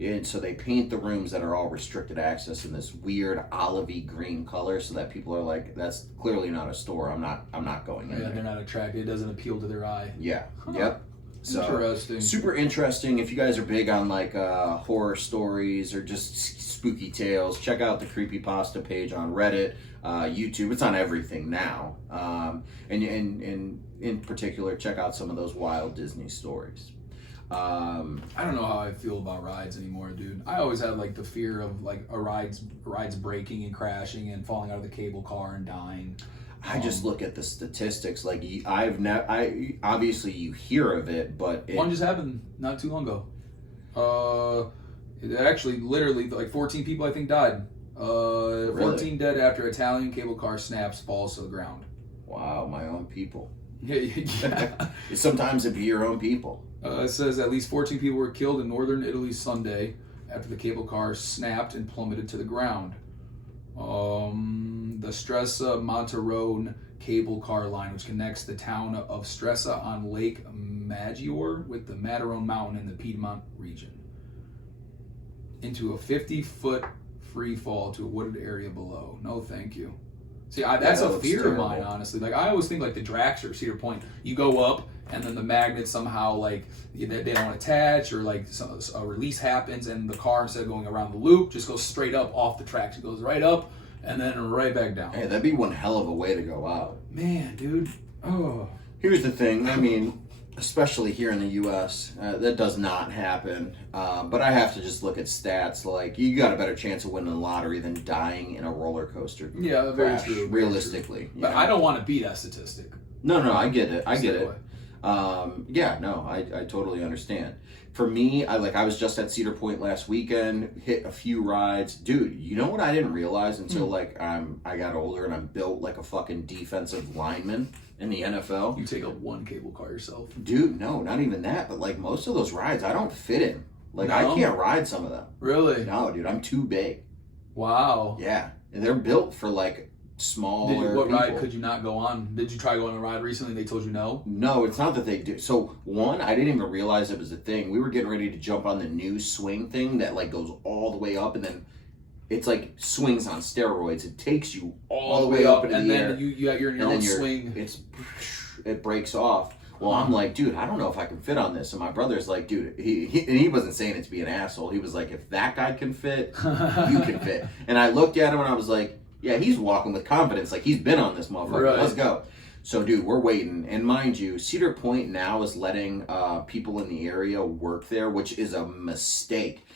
And so they paint the rooms that are all restricted access in this weird olivey green color, so that people are like, that's clearly not a store. I'm not going in Yeah, there. they're not attracted. It doesn't appeal to their eye. Yeah. Huh. Yep. So Interesting. super interesting. If you guys are big on like horror stories or just spooky tales, check out the Creepypasta page on Reddit, YouTube. It's on everything now. And in particular, check out some of those wild Disney stories. I don't know how I feel about rides anymore, dude. I always had like the fear of like rides breaking and crashing and falling out of the cable car and dying. I just look at the statistics. Like obviously you hear of it, but One just happened not too long ago. It actually literally like 14 people I think died. 14 dead after Italian cable car snaps, falls to the ground. Wow, my own people. Yeah. Sometimes it'd be your own people. It says at least 14 people were killed in northern Italy Sunday after the cable car snapped and plummeted to the ground. The Stresa Monterone cable car line, which connects the town of Stresa on Lake Maggiore with the Materone Mountain in the Piedmont region, into a 50-foot free fall to a wooded area below. No, thank you. See, that's a fear of mine, honestly. Like, I always think, like, the Drax or Cedar Point, you go up, and then the magnets somehow, like, they don't attach, or, like, a release happens, and the car, instead of going around the loop, just goes straight up off the tracks. It goes right up, and then right back down. Hey, that'd be one hell of a way to go out. Man, dude. Oh. Here's the thing. I mean, especially here in the U.S., that does not happen. But I have to just look at stats. Like, you got a better chance of winning the lottery than dying in a roller coaster. Yeah, very true. Realistically. But I don't want to be that statistic. No, I get it. I get it. Yeah, no, I totally understand. For me, I was just at Cedar Point last weekend, hit a few rides. Dude, you know what I didn't realize until I got older and I'm built like a fucking defensive lineman in the NFL? You take up one cable car yourself. Dude, no, not even that. But like most of those rides, I don't fit in. Like, No? I can't ride some of them. Really? No, dude, I'm too big. Wow. Yeah, and they're built for like smaller What people. ride could you not go on? Did you try going on a ride recently and they told you no? No, it's not that they do. So one, I didn't even realize it was a thing. We were getting ready to jump on the new swing thing that like goes all the way up, and then it's like swings on steroids. It takes you all the way up into and the then air. you're in your own swing. It breaks off. Well, I'm like, dude, I don't know if I can fit on this. And my brother's like, dude, he wasn't saying it to be an asshole. He was like, if that guy can fit, you can fit. And I looked at him and I was like, yeah, he's walking with confidence. Like, he's been on this motherfucker. Right. Let's go. So, dude, we're waiting. And mind you, Cedar Point now is letting people in the area work there, which is a mistake.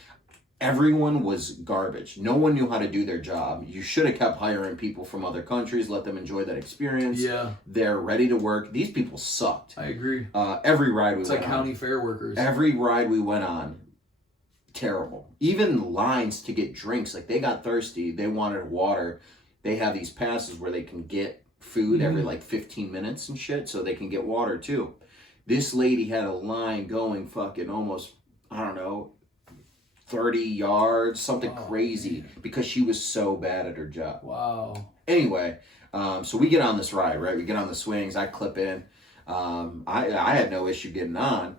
Everyone was garbage. No one knew how to do their job. You should have kept hiring people from other countries, let them enjoy that experience. Yeah. They're ready to work. These people sucked. I agree. Every ride we It's went like on. county fair workers. Every ride we went on, terrible. Even lines to get drinks. Like, they got thirsty. They wanted water. They have these passes where they can get food every like 15 minutes and shit, so they can get water too. This lady had a line going fucking almost, I don't know, 30 yards, something crazy, because she was so bad at her job. Wow. Anyway, so we get on this ride, right? We get on the swings. I clip in. I had no issue getting on,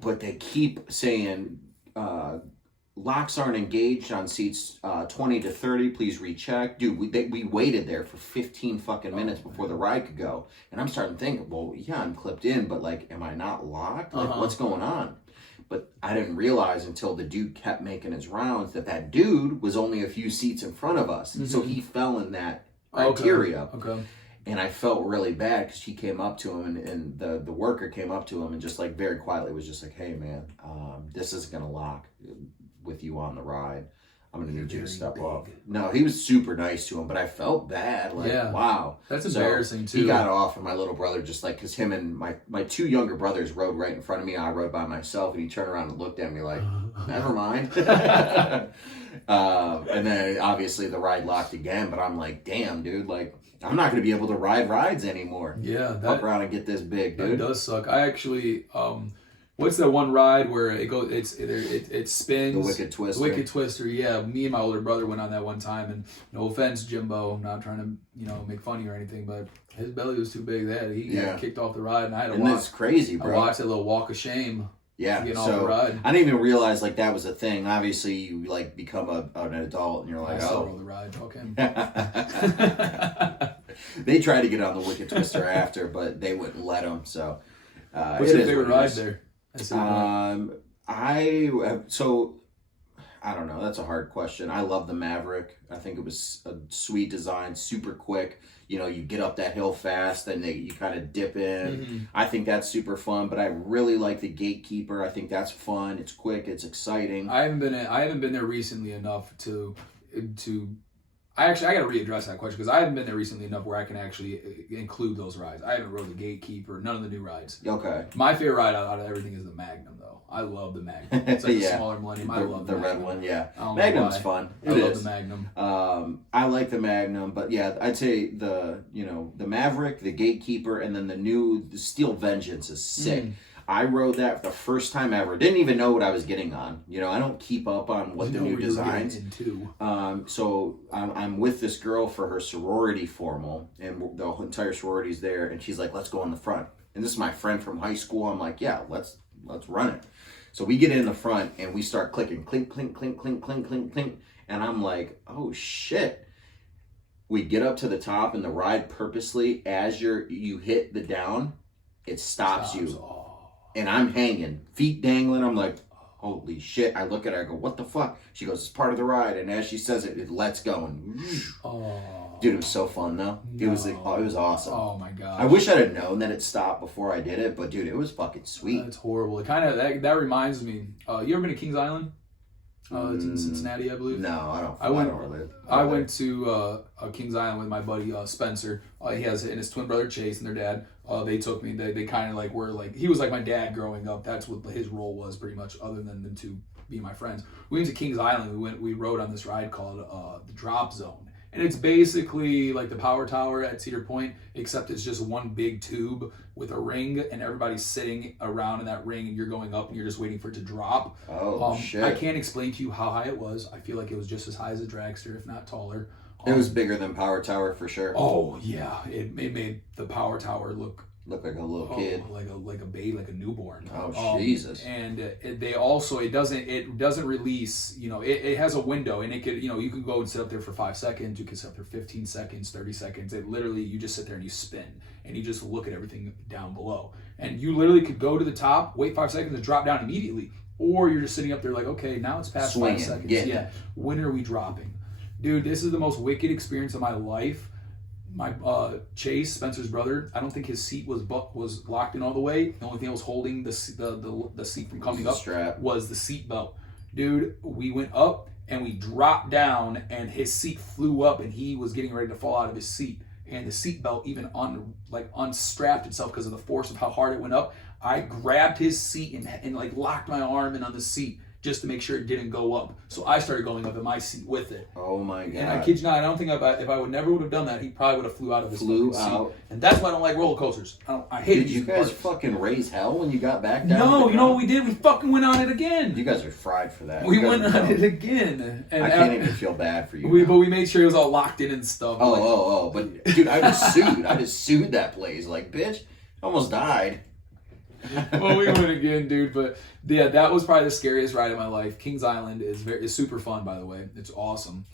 but they keep saying locks aren't engaged on seats 20 to 30. Please recheck. Dude, we waited there for 15 fucking minutes before the ride could go. And I'm starting to think, well, yeah, I'm clipped in, but like, am I not locked? Like, what's going on? But I didn't realize until the dude kept making his rounds that dude was only a few seats in front of us. So he fell in that criteria. Okay. And I felt really bad because she came up to him and the worker came up to him and just like very quietly was just like, hey man, this isn't going to lock with you on the ride. I'm going to need you to step up. No, he was super nice to him, but I felt bad. Like, wow. That's embarrassing too. He got off, and my little brother just like, because him and my two younger brothers rode right in front of me. I rode by myself, and he turned around and looked at me like, never mind. And then obviously the ride locked again, but I'm like, damn, dude, like, I'm not going to be able to ride rides anymore. Yeah. Fuck around and get this big, dude. That does suck. I actually, what's that one ride where it goes? It spins. The Wicked Twister. The Wicked Twister. Yeah, me and my older brother went on that one time, and no offense, Jimbo, I'm not trying to make fun of you or anything, but his belly was too big. He got kicked off the ride, and I had to and watch. that's crazy, bro. I watched a little walk of shame. Yeah, getting off the ride. I didn't even realize like that was a thing. Obviously, you like become an adult, and you're like, I still rode the ride. Okay. They tried to get on the Wicked Twister after, but they wouldn't let them. So, what's your favorite ride there? I don't know. That's a hard question. I love the Maverick. I think it was a sweet design, super quick. You know, you get up that hill fast, then you kind of dip in. Mm-hmm. I think that's super fun. But I really like the Gatekeeper. I think that's fun. It's quick. It's exciting. I haven't been there recently enough to. I got to readdress that question because I haven't been there recently enough where I can actually include those rides. I haven't rode the Gatekeeper, none of the new rides. Okay. My favorite ride out of everything is the Magnum, though. I love the Magnum. It's like Yeah. a smaller Millennium. I love the Magnum. red one. Yeah, I don't know Magnum's why. fun. I love the Magnum. I like the Magnum, but yeah, I'd say the Maverick, the Gatekeeper, and then the Steel Vengeance is sick. I rode that the first time ever. Didn't even know what I was getting on. You know, I don't keep up on what the new designs. So I'm with this girl for her sorority formal, and the entire sorority's there, and she's like, "Let's go in the front." And this is my friend from high school. I'm like, "Yeah, let's run it." So we get in the front and we start clicking, clink, clink, clink, clink, clink, clink, clink, and I'm like, "Oh shit." We get up to the top, and the ride purposely, as you hit the down, it stops you. Oh. And I'm hanging, feet dangling. I'm like, holy shit. I look at her, I go, what the fuck? She goes, it's part of the ride. And as she says it, it lets go. And dude, it was so fun though. It was awesome. Oh my god. I wish I'd have known that it stopped before I did it, but dude, it was fucking sweet. That's horrible. It kind of that reminds me. You ever been to Kings Island? It's in Cincinnati, I believe. No, I don't. I went to Kings Island with my buddy Spencer. He has and his twin brother Chase and their dad. They took me. They kind of like were like he was like my dad growing up. That's what his role was pretty much, other than them to be my friends. We went to Kings Island. We rode on this ride called the Drop Zone. And it's basically like the Power Tower at Cedar Point, except it's just one big tube with a ring, and everybody's sitting around in that ring, and you're going up, and you're just waiting for it to drop. Oh, shit. I can't explain to you how high it was. I feel like it was just as high as a dragster, if not taller. It was bigger than Power Tower for sure. Oh, yeah. It made the Power Tower look like a little kid. Like a baby, like a newborn. Oh, Jesus. And they also, it doesn't release, it has a window, and it could, you can go and sit up there for 5 seconds, you can sit up there 15 seconds, 30 seconds. It literally, you just sit there and you spin, and you just look at everything down below. And you literally could go to the top, wait 5 seconds, and drop down immediately. Or you're just sitting up there like, okay, now it's past Swinging. 5 seconds. Yeah. When are we dropping? Dude, this is the most wicked experience of my life. My Chase, Spencer's brother, I don't think his seat was locked in all the way. The only thing that was holding the seat from coming up was the seat belt. Dude, we went up and we dropped down, and his seat flew up, and he was getting ready to fall out of his seat. And the seat belt even unstrapped itself because of the force of how hard it went up. I grabbed his seat and like locked my arm in on the seat just to make sure it didn't go up. So I started going up in my seat with it. Oh my god! And I kid you not, I don't think if I would have done that, he probably would have flew out of his seat. And that's why I don't like roller coasters. I hate it. Did you guys fucking raise hell when you got back down? No, you know what we did? We fucking went on it again. You guys are fried for that. We went on it again. And I can't even feel bad for you. But we made sure it was all locked in and stuff. But dude, I just sued. I just sued that place. Like, bitch, almost died. Well, we went again, dude. But yeah, that was probably the scariest ride of my life. Kings Island is super fun, by the way. It's awesome.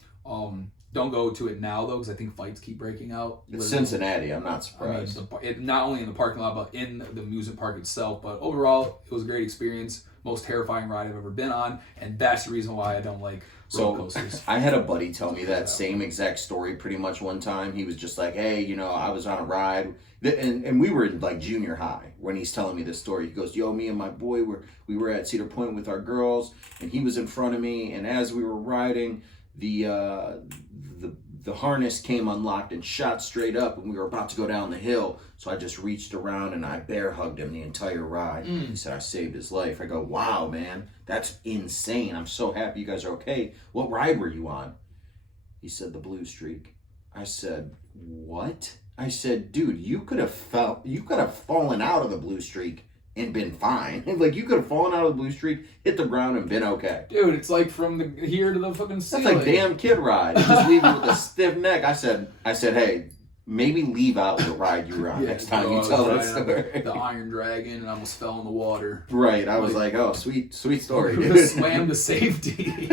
Don't go to it now though, because I think fights keep breaking out. It's Cincinnati. I'm not surprised. Not only in the parking lot, but in the amusement park itself. But overall, it was a great experience. Most terrifying ride I've ever been on, and that's the reason why I don't like roller coasters. I had a buddy tell me that same exact story pretty much one time. He was just like, hey, I was on a ride, and we were in like junior high when he's telling me this story. He goes, yo, me and my boy we were at Cedar Point with our girls, and he was in front of me, and as we were riding, the harness came unlocked and shot straight up, and we were about to go down the hill. So I just reached around and I bear hugged him the entire ride. He said, I saved his life. I go, wow, man, that's insane. I'm so happy you guys are okay. What ride were you on? He said, the Blue Streak. I said, what? I said, dude, you could have fallen out of the Blue Streak and been fine. Like, you could have fallen out of the Blue Streak, hit the ground, and been okay. Dude, it's like from here to the fucking ceiling. That's like damn kid ride. Just leave you with a stiff neck. I said, hey, maybe leave out the ride you were on next time you tell that story. The Iron Dragon, and I almost fell in the water. Right. I was like, oh, sweet story. Swam to safety.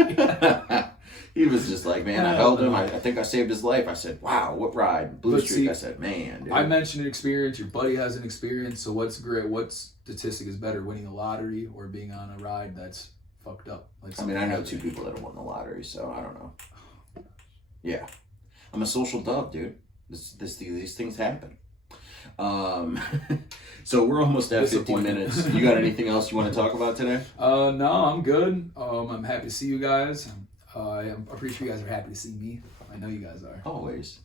He was just like, man, I held him. I think I saved his life. I said, wow, what ride? Blue Streak. I said, man, dude. I mentioned an experience. Your buddy has an experience. So what's great? What statistic is better, winning a lottery or being on a ride that's fucked up. Like, I mean, I know 2 people that have won the lottery, so I don't know. Yeah, I'm a social dove, dude. These things happen. So we're almost at 15 minutes. You got anything else you want to talk about today? No, I'm good. I'm happy to see you guys. I'm pretty sure you guys are happy to see me. I know you guys are. Always.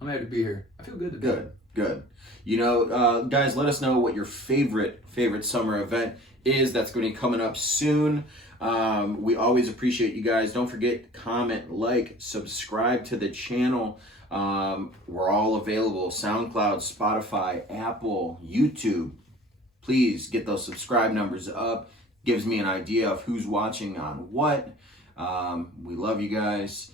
I'm happy to be here. I feel good to be here. Good. You know, guys, let us know what your favorite summer event is. That's going to be coming up soon. We always appreciate you guys. Don't forget, comment, like, subscribe to the channel. We're all available: SoundCloud, Spotify, Apple, YouTube. Please get those subscribe numbers up. Gives me an idea of who's watching on what. We love you guys.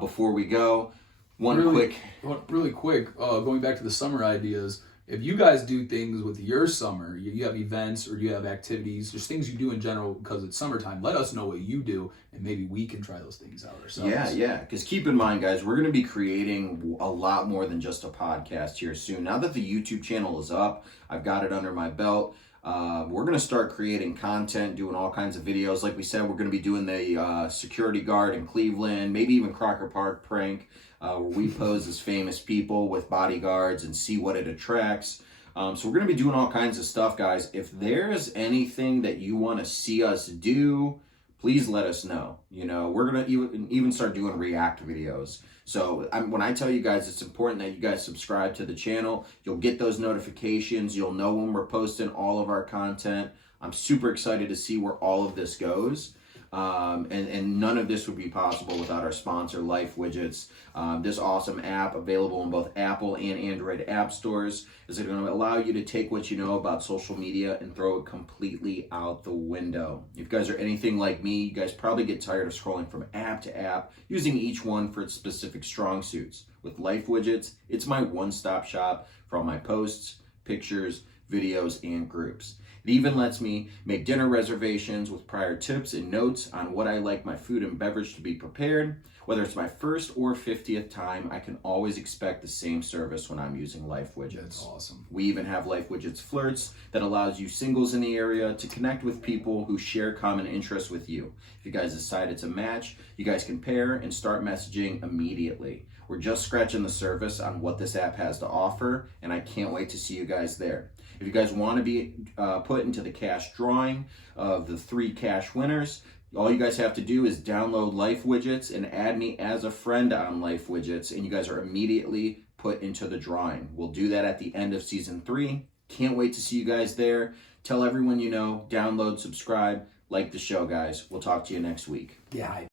Before we go, really quick, going back to the summer ideas, if you guys do things with your summer, you have events or you have activities, just things you do in general because it's summertime, let us know what you do and maybe we can try those things out ourselves. Yeah, because keep in mind, guys, we're going to be creating a lot more than just a podcast here soon. Now that the YouTube channel is up, I've got it under my belt. We're going to start creating content, doing all kinds of videos. Like we said, we're going to be doing the security guard in Cleveland, maybe even Crocker Park prank, where we pose as famous people with bodyguards and see what it attracts. So we're going to be doing all kinds of stuff, guys. If there's anything that you want to see us do, please let us know. You know, we're going to even start doing react videos. So when I tell you guys, it's important that you guys subscribe to the channel. You'll get those notifications. You'll know when we're posting all of our content. I'm super excited to see where all of this goes. And none of this would be possible without our sponsor, Life Widgets. This awesome app, available in both Apple and Android app stores, is going to allow you to take what you know about social media and throw it completely out the window. If you guys are anything like me, you guys probably get tired of scrolling from app to app, using each one for its specific strong suits. With Life Widgets, it's my one-stop shop for all my posts, pictures, videos, and groups. It even lets me make dinner reservations with prior tips and notes on what I like my food and beverage to be prepared. Whether it's my first or 50th time, I can always expect the same service when I'm using Life Widgets. That's awesome. We even have Life Widgets Flirts that allows you singles in the area to connect with people who share common interests with you. If you guys decide it's a match, you guys can pair and start messaging immediately. We're just scratching the surface on what this app has to offer, and I can't wait to see you guys there. If you guys want to be put into the cash drawing of the 3 cash winners, all you guys have to do is download Life Widgets and add me as a friend on Life Widgets, and you guys are immediately put into the drawing. We'll do that at the end of season 3. Can't wait to see you guys there. Tell everyone you know, download, subscribe, like the show, guys. We'll talk to you next week. Yeah.